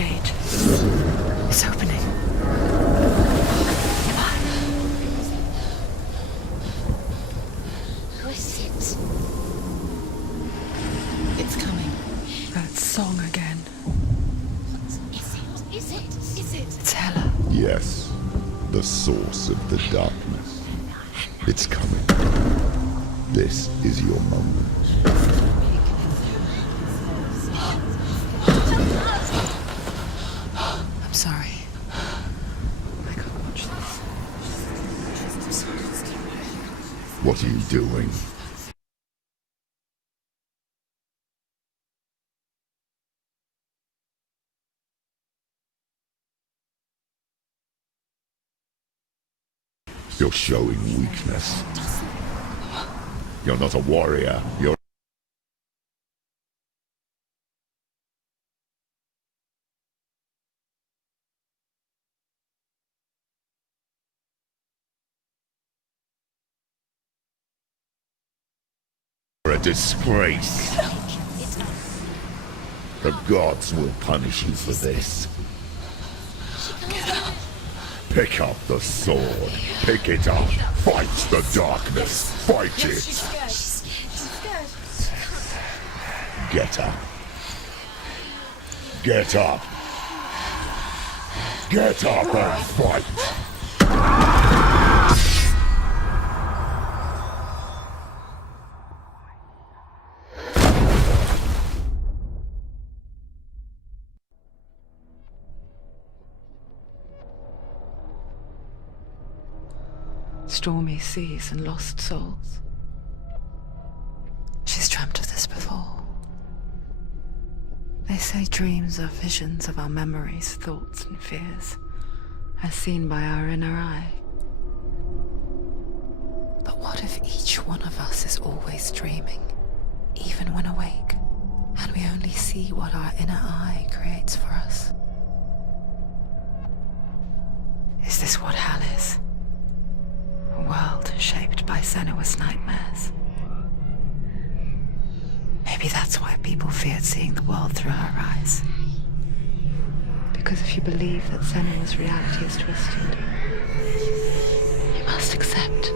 gate. It's opening. Come on. What is it? It's coming. That song again. Is it? It's Hella. Yes, the source of the darkness. It's coming. This is your moment. I'm sorry. I can't watch this. What are you doing? You're showing weakness. You're not a warrior. You're a disgrace. The gods will punish you for this. Pick up the sword. Pick it up. Fight the darkness. Fight it. She's scared. Get up. Get up. Get up and fight. Stormy seas and lost souls. She's dreamt of this before. They say dreams are visions of our memories, thoughts and fears, as seen by our inner eye. But what if each one of us is always dreaming, even when awake, and we only see what our inner eye creates for us? Is this what hell is? A world shaped by Senua's nightmares. Maybe that's why people feared seeing the world through her eyes. Because if you believe that Senua's reality is twisted, you must accept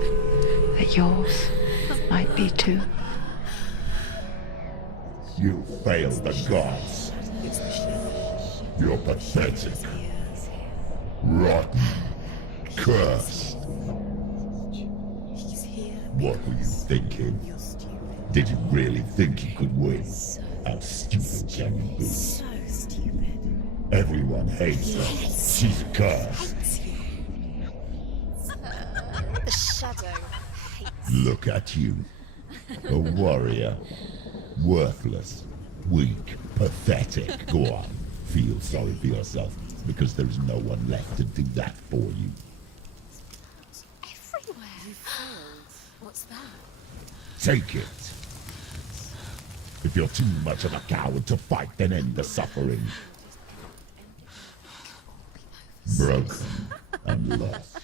that yours might be too. You failed the gods. You're pathetic. Rotten. Cursed. What were you thinking? Did you really think you could win? How stupid can you be? So stupid. Everyone hates her. She's cursed. The shadow hates. Look at you. A warrior. Worthless. Weak. Pathetic. Go on. Feel sorry for yourself, because there is no one left to do that for you. Everywhere. What's that? Take it. If you're too much of a coward to fight, then end the suffering. Broken and lost.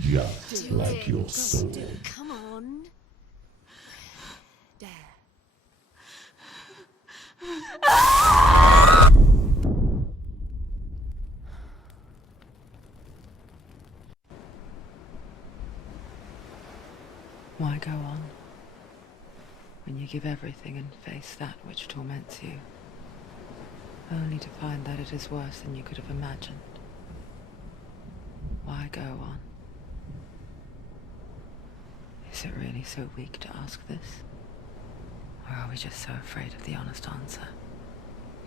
Just like your soul. Come on. Dare. Why go on when you give everything and face that which torments you, only to find that it is worse than you could have imagined? Why go on? Is it really so weak to ask this? Or are we just so afraid of the honest answer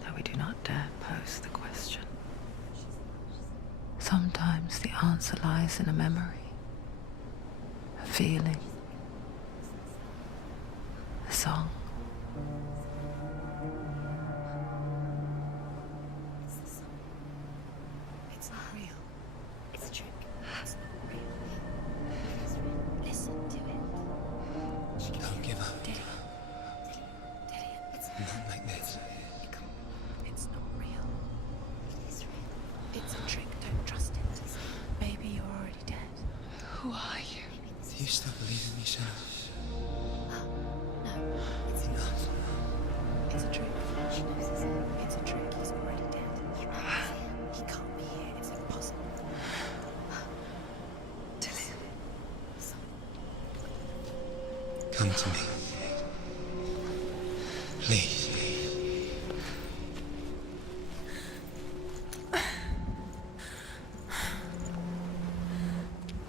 that we do not dare pose the question? Sometimes the answer lies in a memory, a feeling, a song. It's not real. It's a trick. It's not real. It is real. Listen to it. Don't give up. Daddy. It's Not like this. It's not real. It is real. It's a trick. Don't trust it. Maybe you're already dead. Who are you? Do you still believe in yourself? No. It's Enough. It's a trick. She knows it's a trick. He's already dead. Come to me. Please.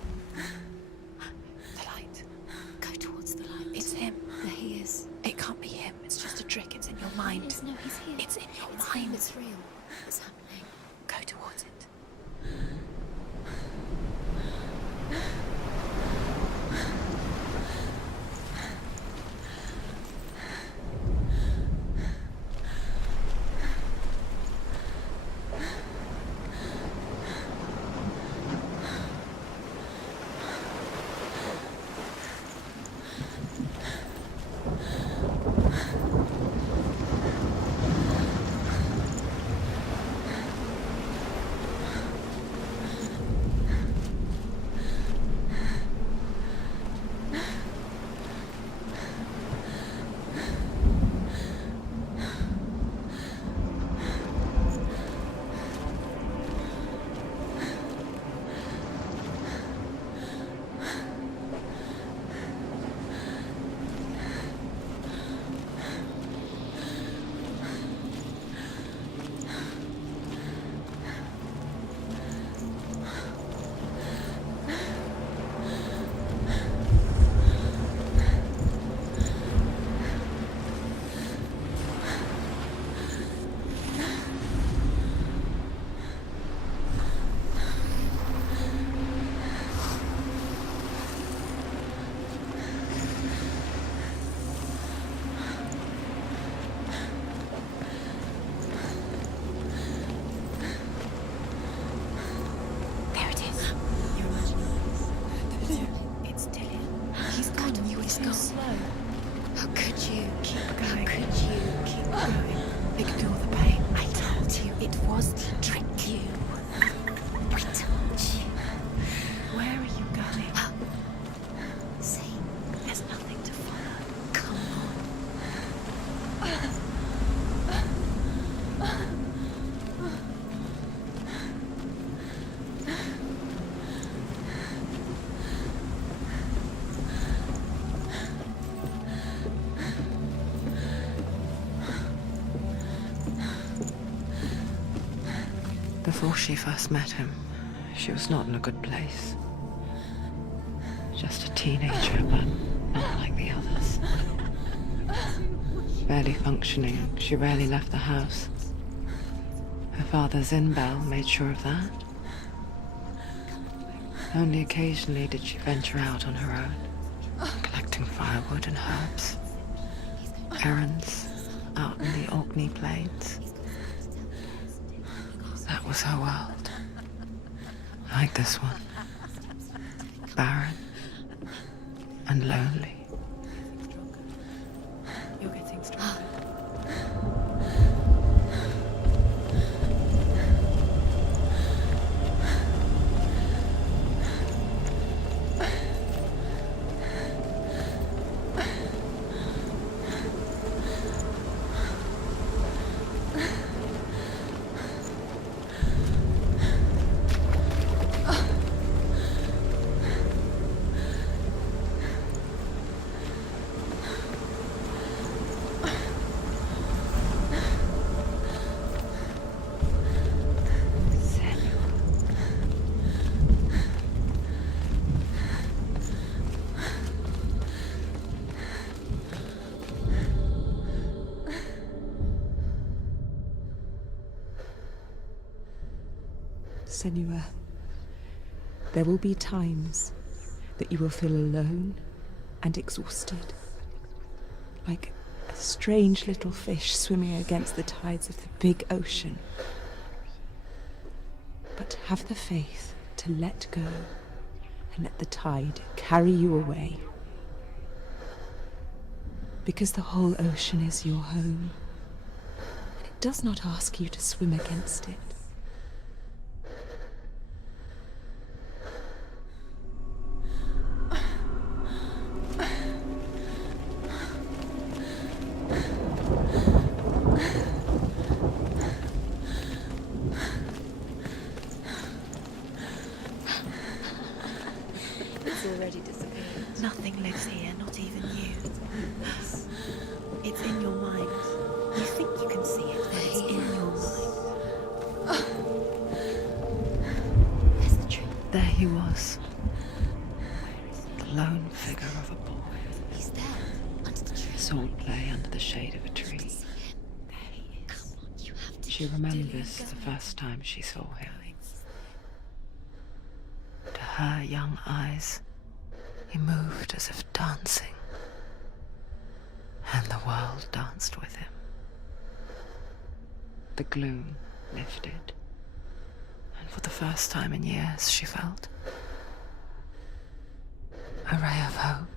The light. Go towards the light. It's him. There he is. It can't be him. It's just a trick. It's in your mind. It is. No, he's here. It's in your It's mind. him. It's real. It's happening. Go towards it. There it is. You're imagining this. It's Dillian. He's gone. He's gone. Slow. How could you? Keep going. How could you? Keep going. Ignore the pain. I told you it was to trick you. I told you. Where are you going? See, There's nothing to follow. come on. Before she first met him, she was not in a good place. Just a teenager, but not like the others. Barely functioning, she rarely left the house. Her father's in-bell made sure of that. Only occasionally did she venture out on her own, collecting firewood and herbs. Errands out in the Orkney Plains. That was her world. Like this one. Barren and lonely. You're getting stronger. Senua, there will be times that you will feel alone and exhausted, like a strange little fish swimming against the tides of the big ocean. But have the faith to let go and let the tide carry you away. Because the whole ocean is your home, and it does not ask you to swim against it. It's already disappeared. Nothing lives here, not even you. It's in your mind. You think you can see it, but it's in your mind. There's the tree. There he was, the lone figure of a boy. He's there, under the tree. Sword lay under the shade of a tree. There he is. Come on, you have to. She remembers the first time she saw him. To her young eyes, he moved as if dancing, and the world danced with him. The gloom lifted, and for the first time in years she felt a ray of hope.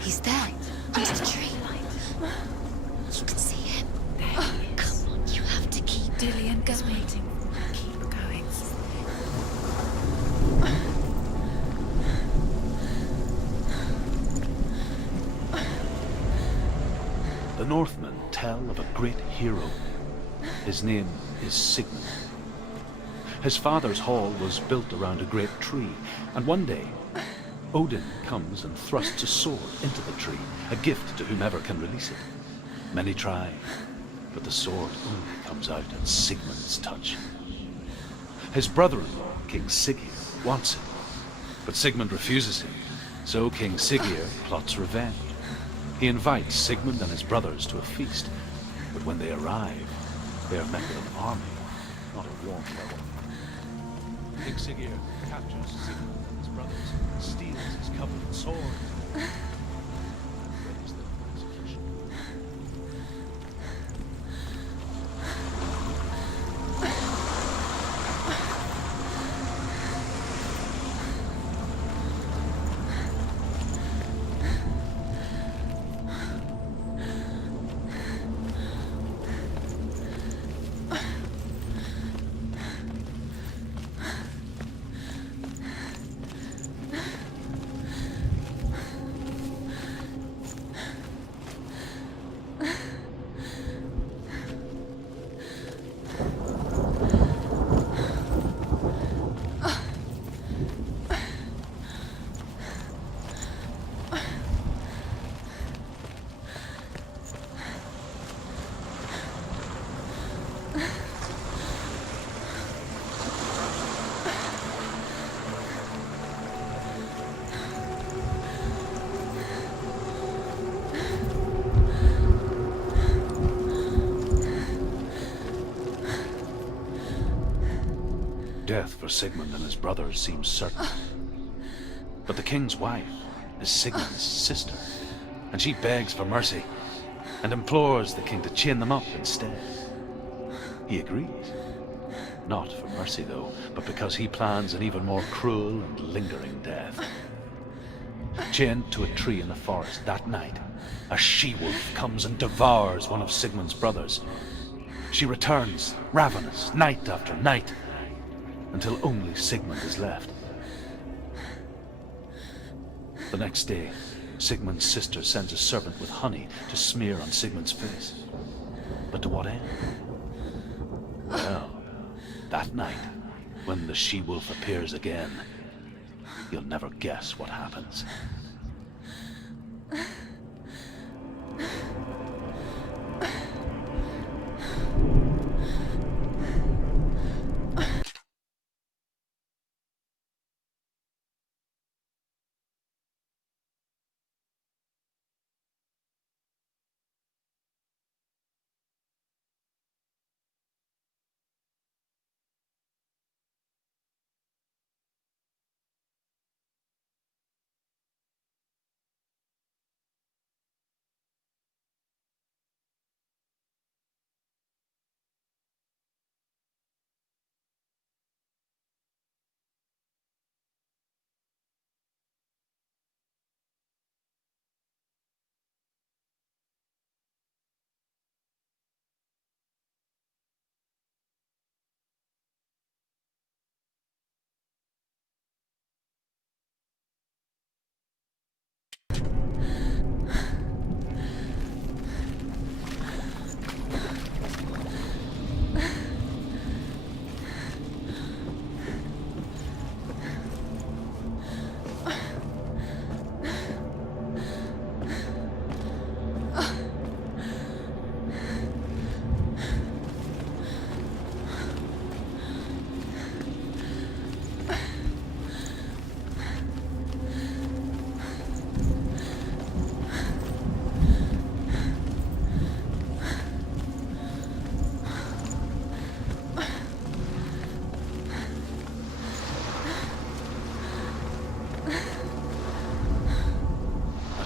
He's there, under the tree. You can see him. There he is. Come on, you have to keep Dillian going. waiting. Keep going. The Northmen tell of a great hero. His name is Sigmund. His father's hall was built around a great tree, and one day, Odin comes and thrusts a sword into the tree, a gift to whomever can release it. Many try, but the sword only comes out at Sigmund's touch. His brother-in-law, King Siggeir, wants it, but Sigmund refuses him, so King Siggeir plots revenge. He invites Sigmund and his brothers to a feast, but when they arrive, they are met with an army, not a warm welcome. King Siggeir captures Sigmund and his brothers, steals his covenant sword, and readies them for execution. death for Sigmund and his brothers seems certain. But the king's wife is Sigmund's sister, and she begs for mercy and implores the king to chain them up instead. He agrees. Not for mercy, though, but because he plans an even more cruel and lingering death. Chained to a tree in the forest that night, a she-wolf comes and devours one of Sigmund's brothers. She returns, ravenous, night after night, until only Sigmund is left. The next day, Sigmund's sister sends a servant with honey to smear on Sigmund's face. But to what end? Well, that night, when the she-wolf appears again, you'll never guess what happens.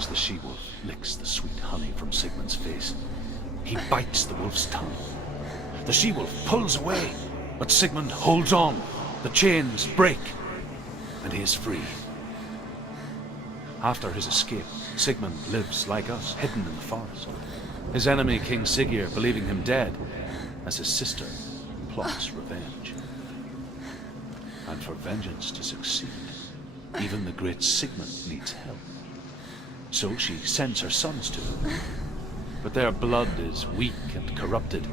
The she-wolf licks the sweet honey from Sigmund's face. He bites the wolf's tongue. The she-wolf pulls away, but Sigmund holds on. The chains break, and he is free. After his escape, Sigmund lives like us, hidden in the forest. His enemy, King Siggeir, believing him dead, as his sister plots revenge. And for vengeance to succeed, even the great Sigmund needs help. So she sends her sons to him. But their blood is weak and corrupted,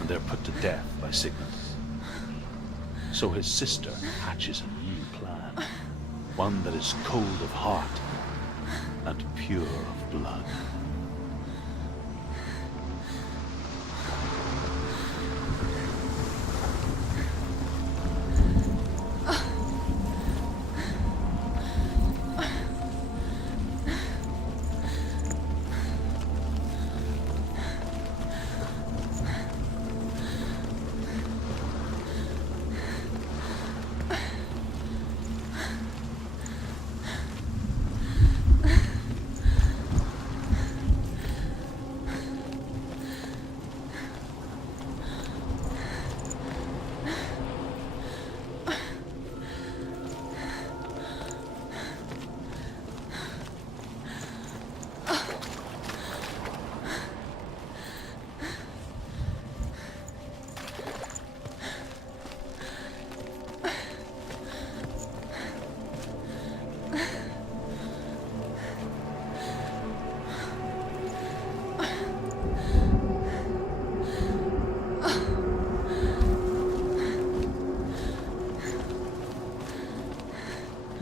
and they're put to death by Sigmund. So his sister hatches a new plan, one that is cold of heart and pure of blood.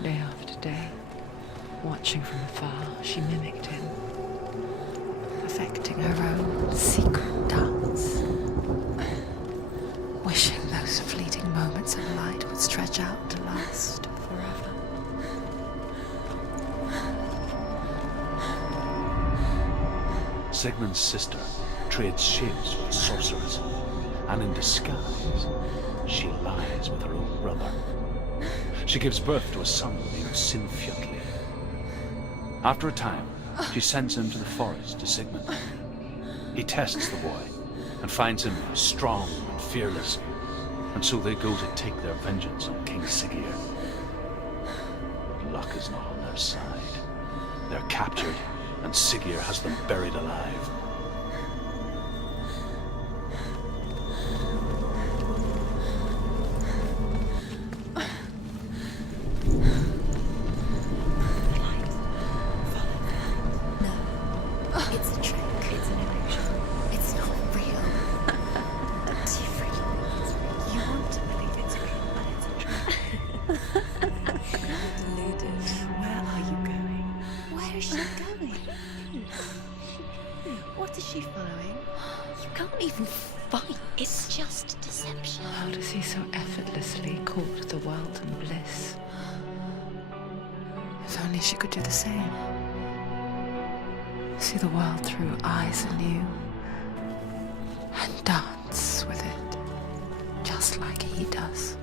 Day after day, watching from afar, she mimicked him, perfecting her own secret dance, wishing those fleeting moments of light would stretch out to last forever. Sigmund's sister trades shapes with sorcerers, and in disguise, she lies with her own brother. She gives birth to a son named Sinfiotli. After a time, she sends him to the forest to Sigmund. He tests the boy and finds him strong and fearless, and so they go to take their vengeance on King Siggeir. But luck is not on their side. They're captured, and Siggeir has them buried alive. It's a trick. It's an illusion. It's not real. Different. You want to believe it's real, but it's a trick. Deluded. Where are you going? Where is she going? What is she following? You can't even fight. It's just deception. How does he so effortlessly court the world and bliss? If only she could do the same. See the world through eyes anew and dance with it, just like he does.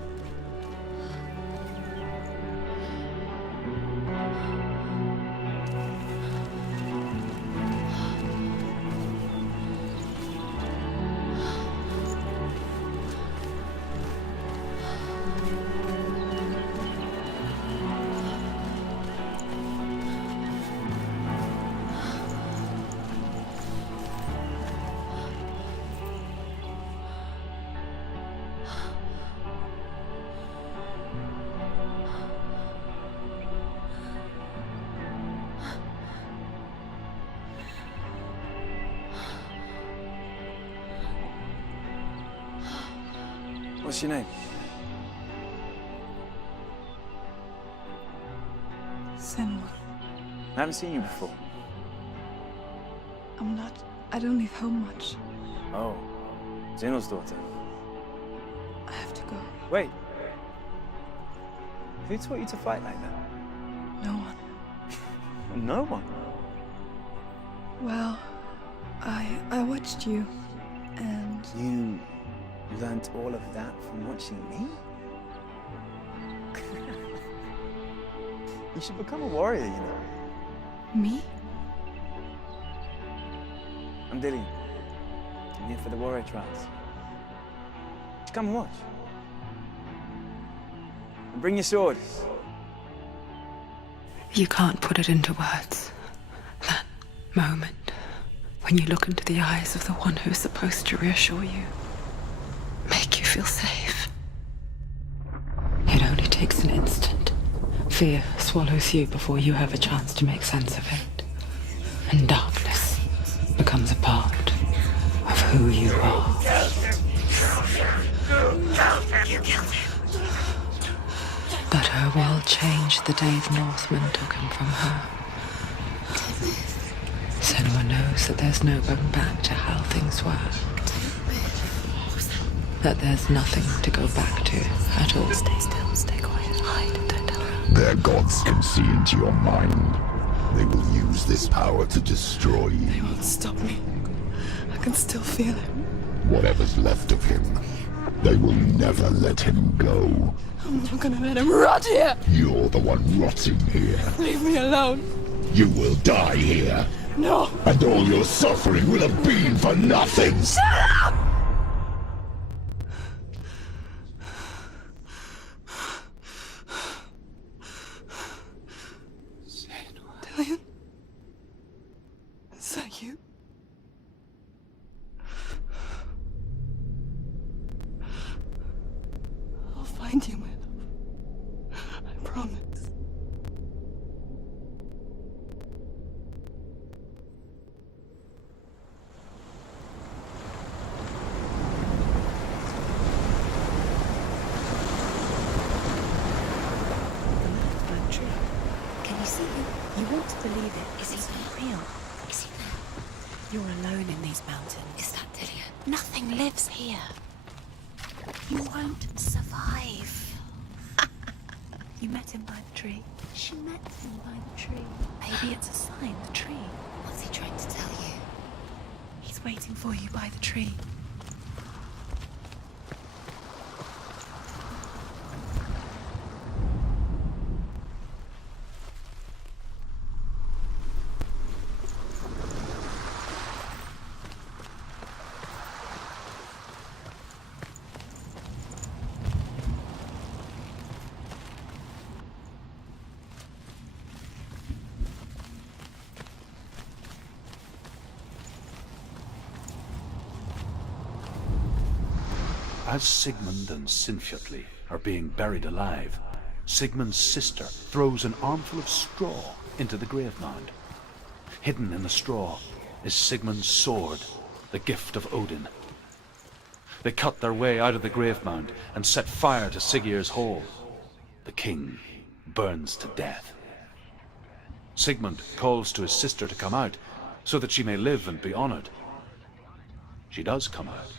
What's your name? Senua. I haven't seen you before. I don't leave home much. Oh, Zeno's daughter. I have to go. Wait. Who taught you to fight like that? No one. No one. Well, I watched you, and You learnt all of that from watching me? You should become a warrior, you know. me? I'm Dillian. I'm here for the warrior trials. Just come and watch. And bring your sword. You can't put it into words. That moment when you look into the eyes of the one who's supposed to reassure you, make you feel safe. It only takes an instant. Fear swallows you before you have a chance to make sense of it. And darkness becomes a part of who you are. You killed him. But her world changed the day the Northmen took him from her. Senua knows that there's no going back to how things were. That there's nothing to go back to at all. Stay still, stay quiet, hide, don't tell her. Their gods can see into your mind. They will use this power to destroy They you. won't stop me. I can still feel him. Whatever's left of him, they will never let him go. I'm not gonna let him rot here. You're the one rotting here. Leave me alone. You will die here. No. And all your suffering will have been for nothing. Dillian? Is that you? I'll find you, my love. I promise. Can you see him? You want to believe it. Is he not real? Is he there? You're alone in these mountains. Is that Dillian? Nothing lives here. You won't survive. You met him by the tree. She met him by the tree. Maybe it's a sign, the tree. What's he trying to tell you? He's waiting for you by the tree. As Sigmund and Sinfjotli are being buried alive, Sigmund's sister throws an armful of straw into the grave mound. Hidden in the straw is Sigmund's sword, the gift of Odin. They cut their way out of the grave mound and set fire to Siggeir's hall. The king burns to death. Sigmund calls to his sister to come out so that she may live and be honored. She does come out,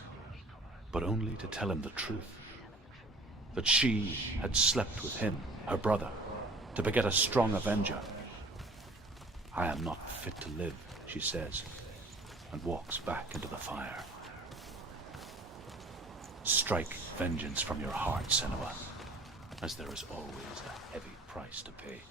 but only to tell him the truth. That she had slept with him, her brother, to beget a strong avenger. I am not fit to live, she says, and walks back into the fire. Strike vengeance from your heart, Senua, as there is always a heavy price to pay.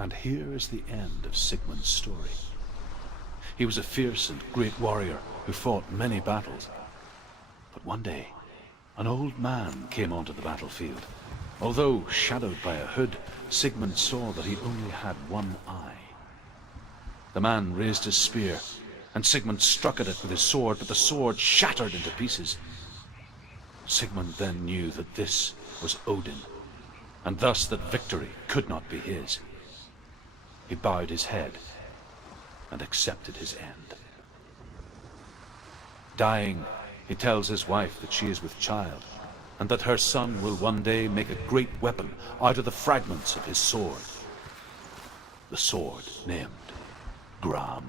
And here is the end of Sigmund's story. He was a fierce and great warrior who fought many battles. But one day, an old man came onto the battlefield. Although shadowed by a hood, Sigmund saw that he only had one eye. The man raised his spear, and Sigmund struck at it with his sword, but the sword shattered into pieces. Sigmund then knew that this was Odin, and thus that victory could not be his. He bowed his head and accepted his end. Dying, he tells his wife that she is with child, and that her son will one day make a great weapon out of the fragments of his sword. The sword named Gram.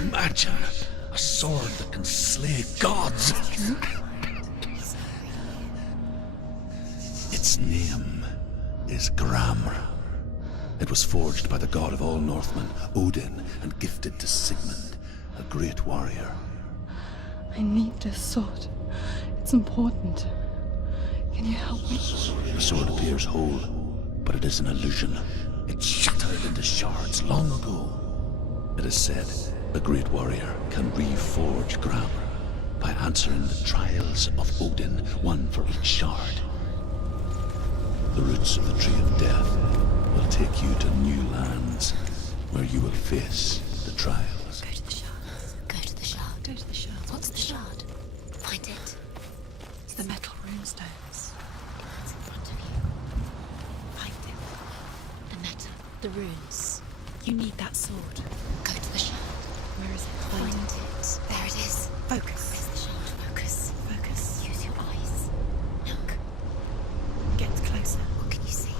Imagine a sword that can slay gods. Its name is Gram. It was forged by the god of all Northmen, Odin, and gifted to Sigmund, a great warrior. I need this sword. It's important. Can you help me? The sword appears whole, but it is an illusion. It shattered into shards long ago. It is said a great warrior can reforge Gram by answering the trials of Odin, one for each shard. The roots of the Tree of Death will take you to new lands where you will face the trials. Go to the shard. Go to the shard. Go to the shard. What's the shard? Find it. It's the metal runestones. It's in front of you. Find it. The metal. The runes. You need that sword. Go to the shard. Where is it? Find it. There it is. Focus. Where's the shard? Focus. Focus. Use your eyes. Look. Get closer. What can you see?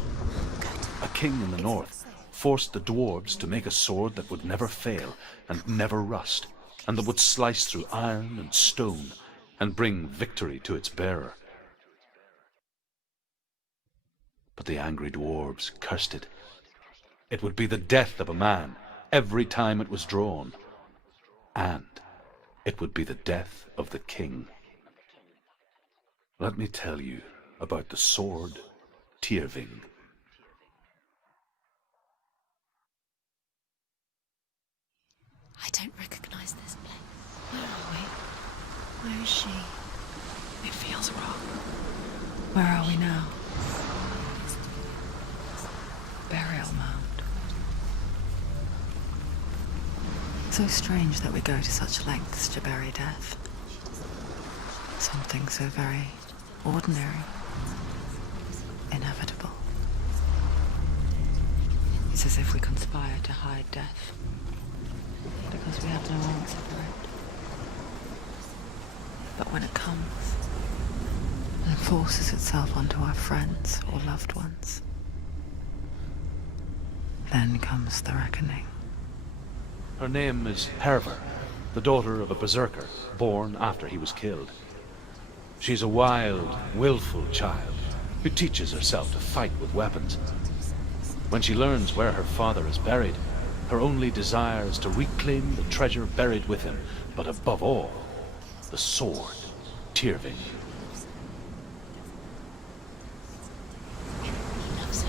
Go to A king in the north forced the dwarves to make a sword that would never fail and never rust, and that would slice through iron and stone and bring victory to its bearer. But the angry dwarves cursed it. It would be the death of a man every time it was drawn. And it would be the death of the king. Let me tell you about the sword Tyrving. I don't recognize this place. Where are we? Where is she? It feels wrong. Where are we now? Burial mound. So strange that we go to such lengths to bury death. Something so very ordinary, inevitable. It's as if we conspire to hide death, because we have no answer for it. But when it comes, and forces itself onto our friends or loved ones, then comes the reckoning. Her name is Herver, the daughter of a berserker, born after he was killed. She's a wild, willful child who teaches herself to fight with weapons. When she learns where her father is buried, her only desire is to reclaim the treasure buried with him, but above all, the sword, Tyrving. He loves her.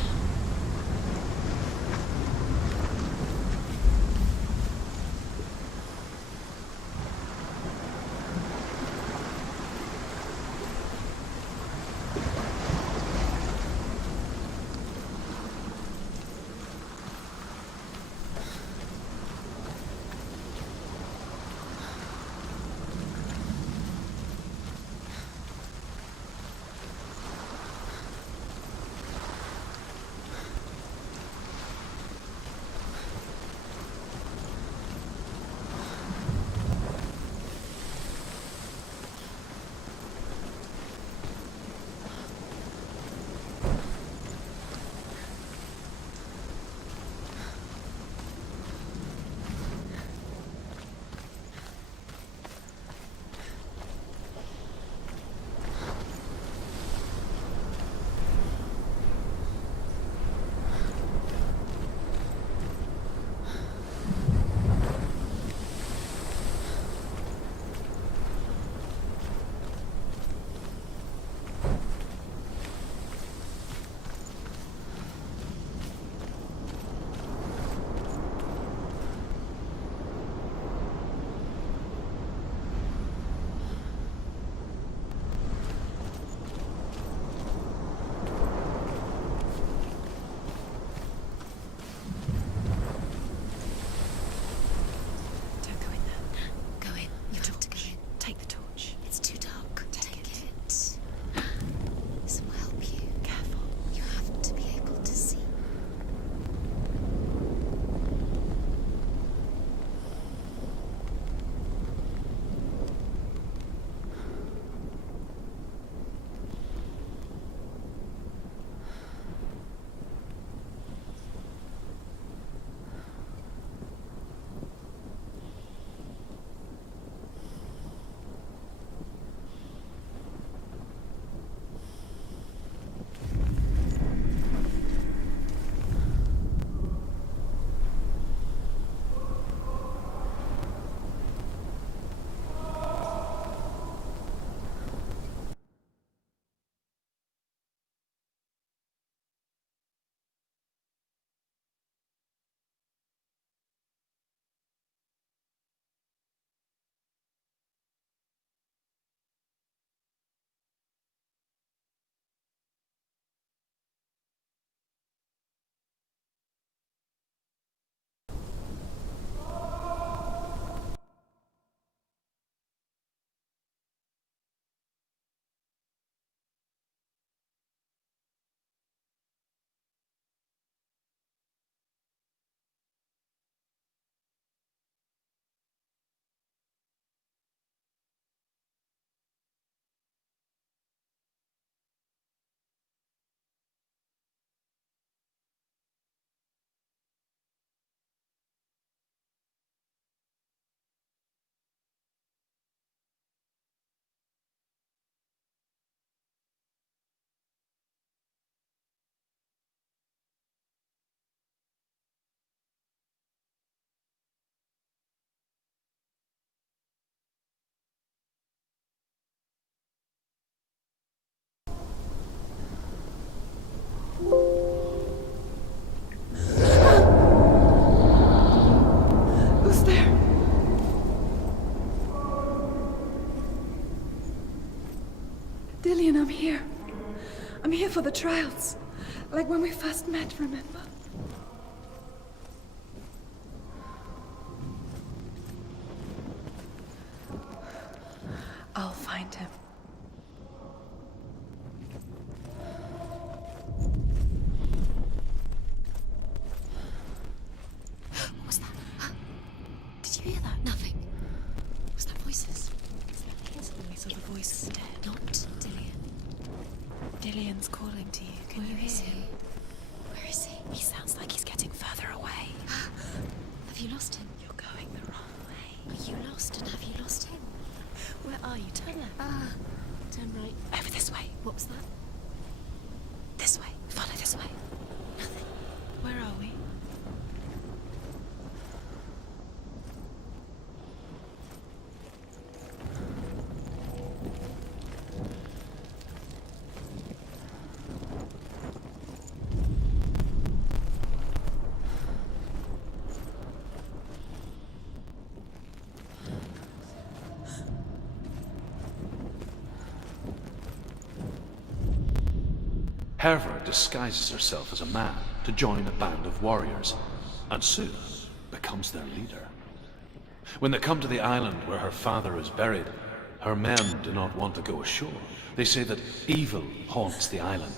I'm here. I'm here for the trials. Like when we first met, remember? I'll find him. What was that? Huh? Did you hear that? Nothing. Was that voices? It's the voice of the voice dead. Not Dillian. Dillian's calling to you. Can you Where hear is him? he? Where is he? He sounds like he's getting further away. Have you lost him? You're going the wrong way. Are you lost and have you lost him? Where are you? Turn left. Turn right. Over this way. What was that? This way. Follow this way. Nothing. Where are we? Herva disguises herself as a man to join a band of warriors, and soon becomes their leader. When they come to the island where her father is buried, her men do not want to go ashore. They say that evil haunts the island,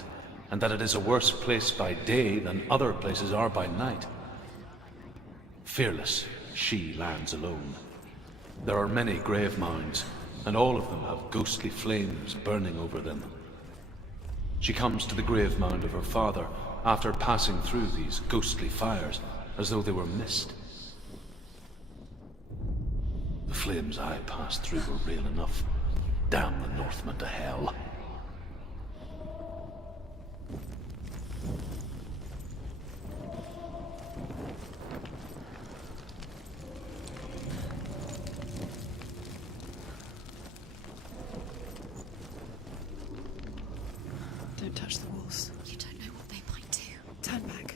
and that it is a worse place by day than other places are by night. Fearless, she lands alone. There are many grave mounds, and all of them have ghostly flames burning over them. She comes to the grave mound of her father after passing through these ghostly fires as though they were mist. The flames I passed through were real enough. Damn the Northmen to hell. Don't touch the walls. You don't know what they might do. Turn back.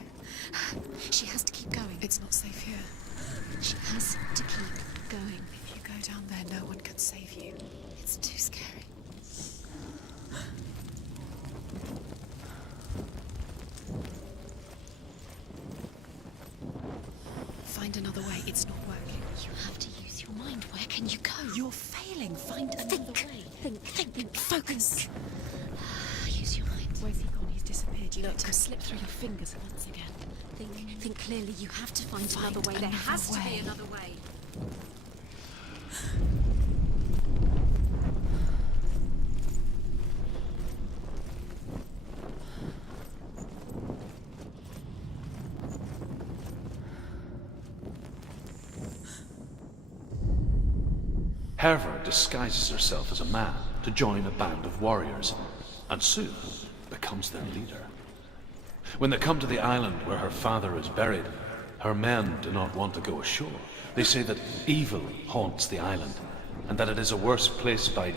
She has to keep going. It's not safe here. She has to keep going. If you go down there, no one can save you. It's too scary. Find another way. It's not working. You have to use your mind. Where can you go? You're failing. Find another way. Think. Focus. Use your mind. Where's he gone? He's disappeared. You let him slip through your fingers once again. Think clearly. You have to find Find another way. There another has to way. be another way. Herva disguises herself as a man to join a band of warriors, and soon becomes their leader. When they come to the island where her father is buried, her men do not want to go ashore. They say that evil haunts the island, and that it is a worse place by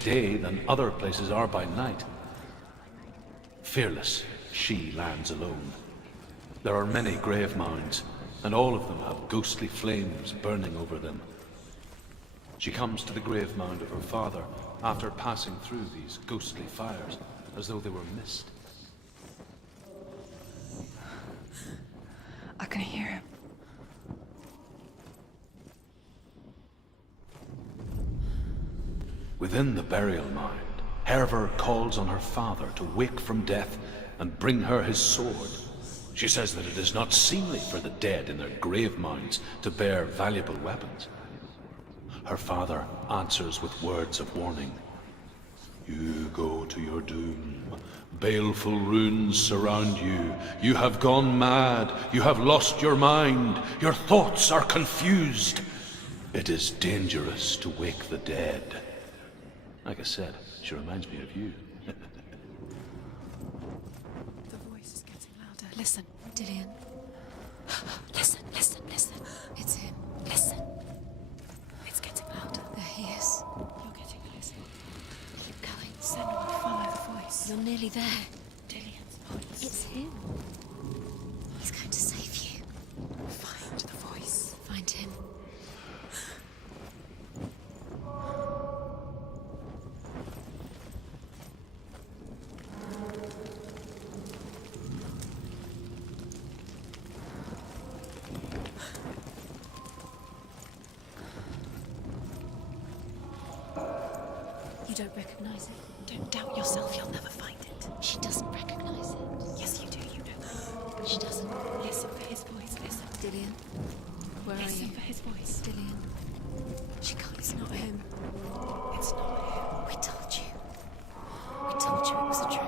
day than other places are by night. Fearless, she lands alone. There are many grave mounds, and all of them have ghostly flames burning over them. She comes to the grave mound of her father after passing through these ghostly fires, as though they were mist. I can hear him. Within the burial mound, Herver calls on her father to wake from death and bring her his sword. She says that it is not seemly for the dead in their grave mounds to bear valuable weapons. Her father answers with words of warning. You go to your doom. Baleful runes surround you. You have gone mad. You have lost your mind. Your thoughts are confused. It is dangerous to wake the dead. Like I said, she reminds me of you. The voice is getting louder. Listen, Dillian. Listen, listen, listen. It's him. Listen. It's getting louder. There he is. You're getting closer. Keep going. Senua, follow the voice. You're nearly there. Dillian's voice. It's him. He's going to save you. Find the voice. Find him. You don't recognize it? Don't doubt yourself, you'll never find it. She doesn't recognize it. Yes, you do, you know that. She doesn't. Listen for his voice, listen. Dillian, where are you? Listen for his voice. Dillian. She can't, it's not him. It's not him. We told you. We told you it was a trick.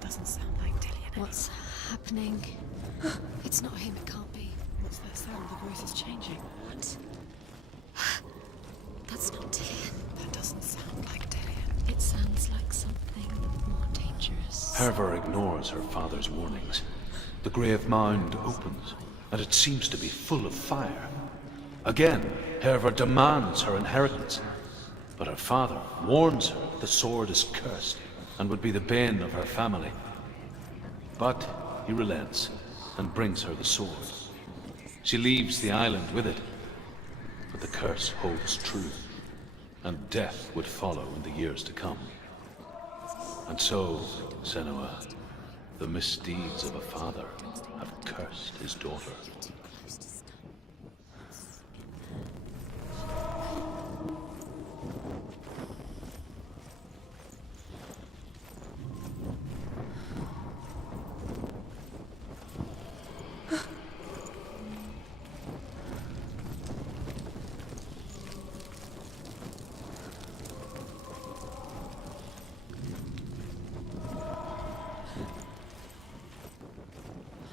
Doesn't sound like Dillian. What's happening? It's not him, it can't be. What's that sound? The voice is changing. What? That's not Dillian. That doesn't sound like Dillian. It sounds like something more dangerous. Herver ignores her father's warnings. The grave mound opens, and it seems to be full of fire. Again, Herver demands her inheritance, but her father warns her the sword is cursed and would be the bane of her family. But he relents and brings her the sword. She leaves the island with it, but the curse holds true, and death would follow in the years to come. And so, Senua, the misdeeds of a father have cursed his daughter.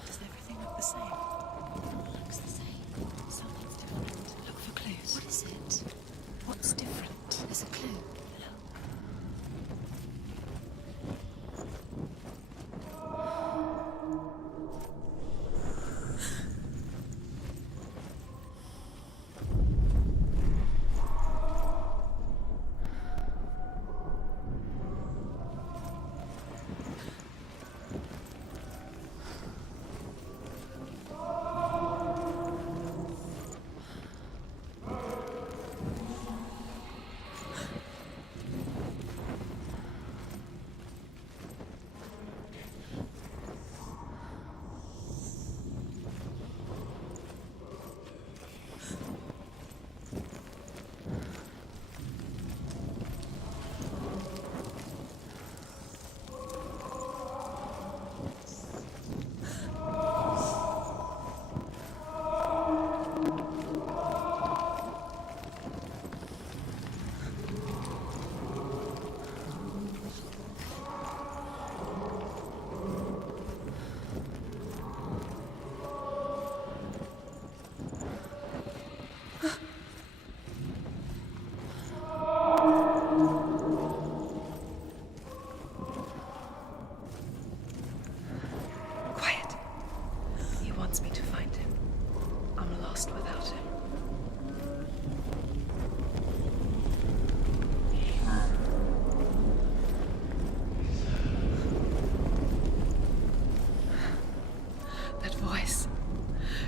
Does everything look the same?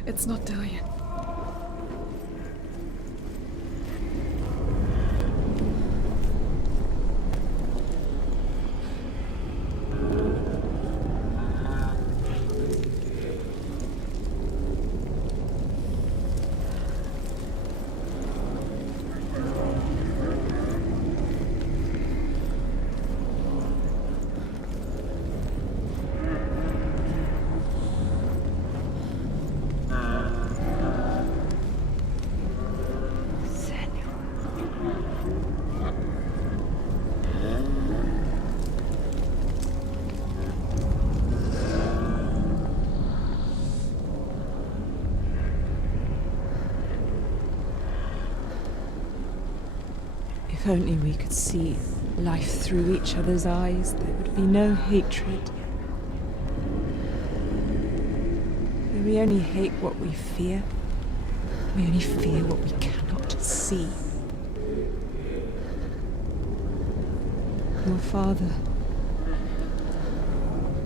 It's not Dillian. If only we could see life through each other's eyes, there would be no hatred. For we only hate what we fear. We only fear what we cannot see. Your father,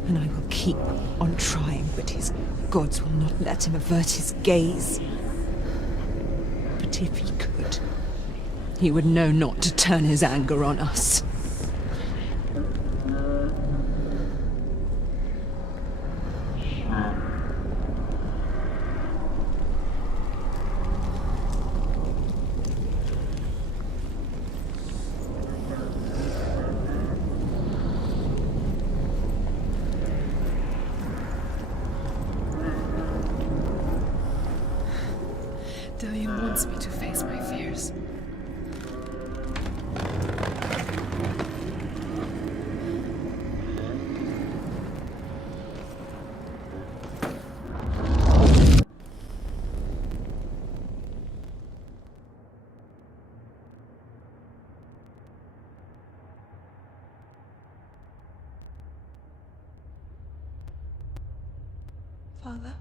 and I will keep on trying, but his gods will not let him avert his gaze. But if he could, he would know not to turn his anger on us. Dillian wants me to face my fears. Father?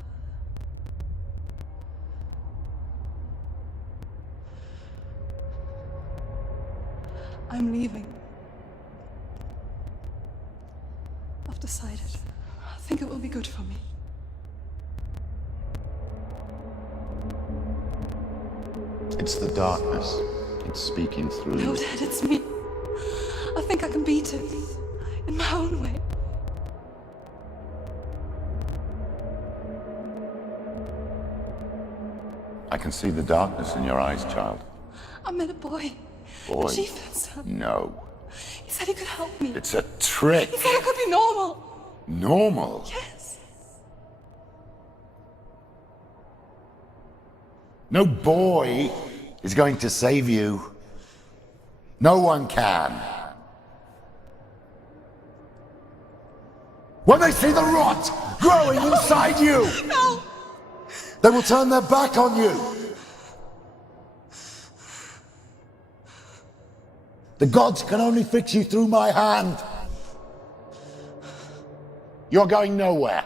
I'm leaving. I've decided. I think it will be good for me. It's the darkness. It's speaking through No, you. Dad, it's me. I think I can beat it. In my own way. I can see the darkness in your eyes, child. I met a boy. Boy. Chief son. No. He said he could help me. It's a trick. He said I could be normal. Normal. Yes. No boy is going to save you. No one can. When they see the rot growing inside you, No! they will turn their back on you. The gods can only fix you through my hand. You're going nowhere.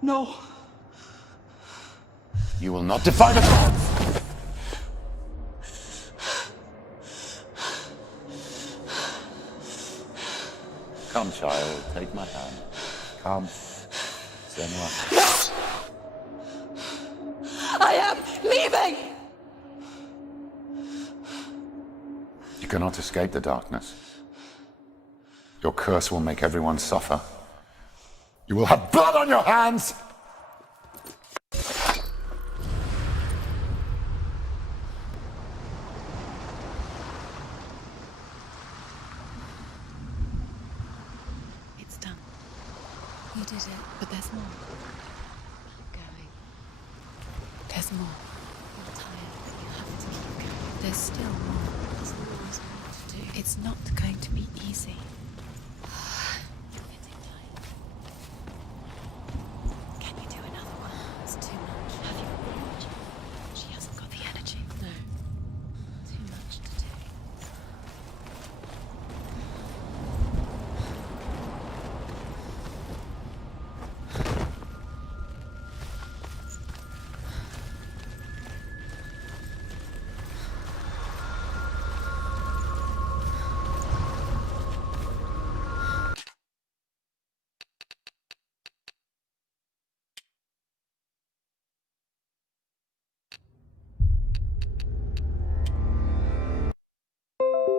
No. You will not defy the gods. Come, child, take my hand. Come. Senua. I am leaving! You cannot escape the darkness. Your curse will make everyone suffer. You will have blood on your hands! It's done. You did it. But there's more. Keep going. There's more. You're tired, but you have to keep going. There's still more. There's always more to do. It's not going to be easy.